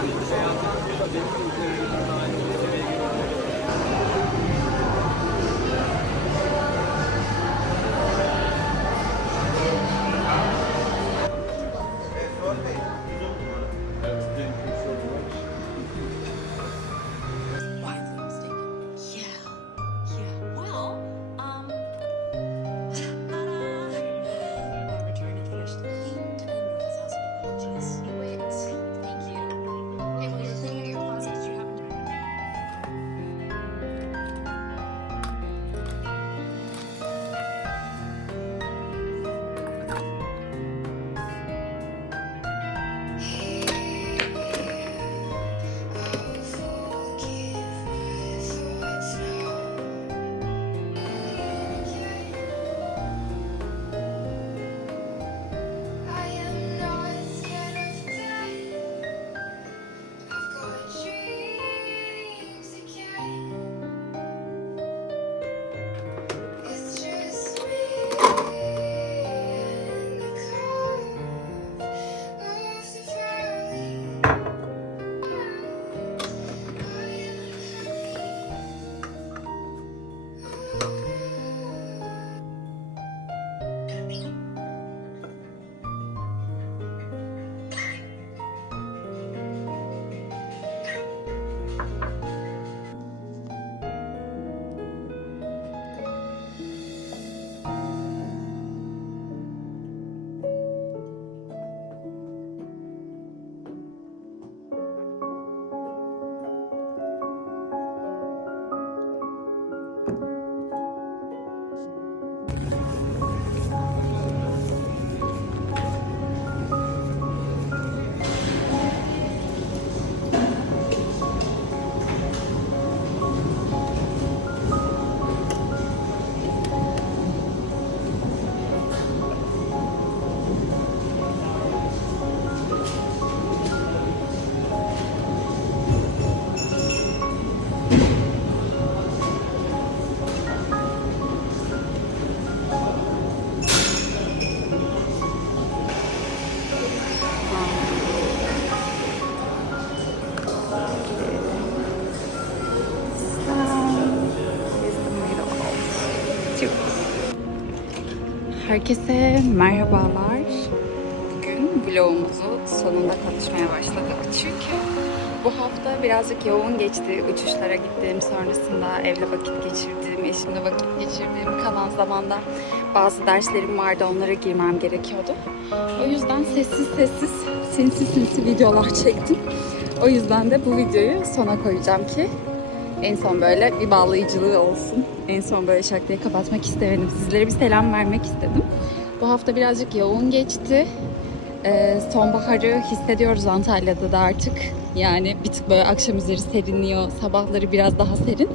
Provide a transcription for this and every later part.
Yeah. Herkese merhabalar. Bugün vlogumuzu sonunda konuşmaya başladık. Çünkü bu hafta birazcık yoğun geçti. Uçuşlara gittim, sonrasında evle vakit geçirdim, eşimle vakit geçirdim. Kalan zamanda bazı derslerim vardı, onlara girmem gerekiyordu. O yüzden sessiz sessiz, sinsi sinsi videolar çektim. O yüzden de bu videoyu sona koyacağım ki en son böyle bir bağlayıcılığı olsun. En son böyle diye kapatmak istemedim. Sizlere bir selam vermek istedim. Bu hafta birazcık yoğun geçti. Ee, sonbaharı hissediyoruz Antalya'da da artık. Yani bir tık böyle akşam üzeri serinliyor. Sabahları biraz daha serin.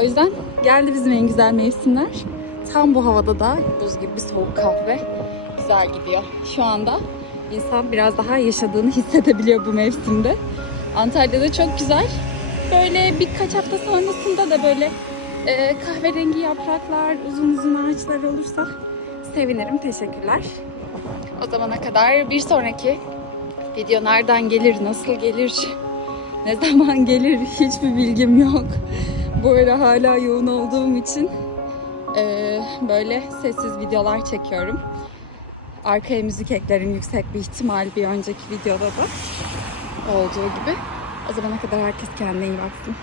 O yüzden geldi bizim en güzel mevsimler. Tam bu havada da buz gibi bir soğuk kahve güzel gidiyor. Şu anda insan biraz daha yaşadığını hissedebiliyor bu mevsimde. Antalya'da çok güzel böyle birkaç hafta sonrasında da böyle e, kahverengi yapraklar, uzun uzun ağaçlar olursa sevinirim. Teşekkürler. O zamana kadar bir sonraki video nereden gelir, nasıl gelir, ne zaman gelir hiçbir bilgim yok. Bu ara hala yoğun olduğum için e, böyle sessiz videolar çekiyorum. Arkaya müzik eklerim yüksek bir ihtimal bir önceki videoda da olduğu gibi. O zamana kadar herkes kendine iyi baksın.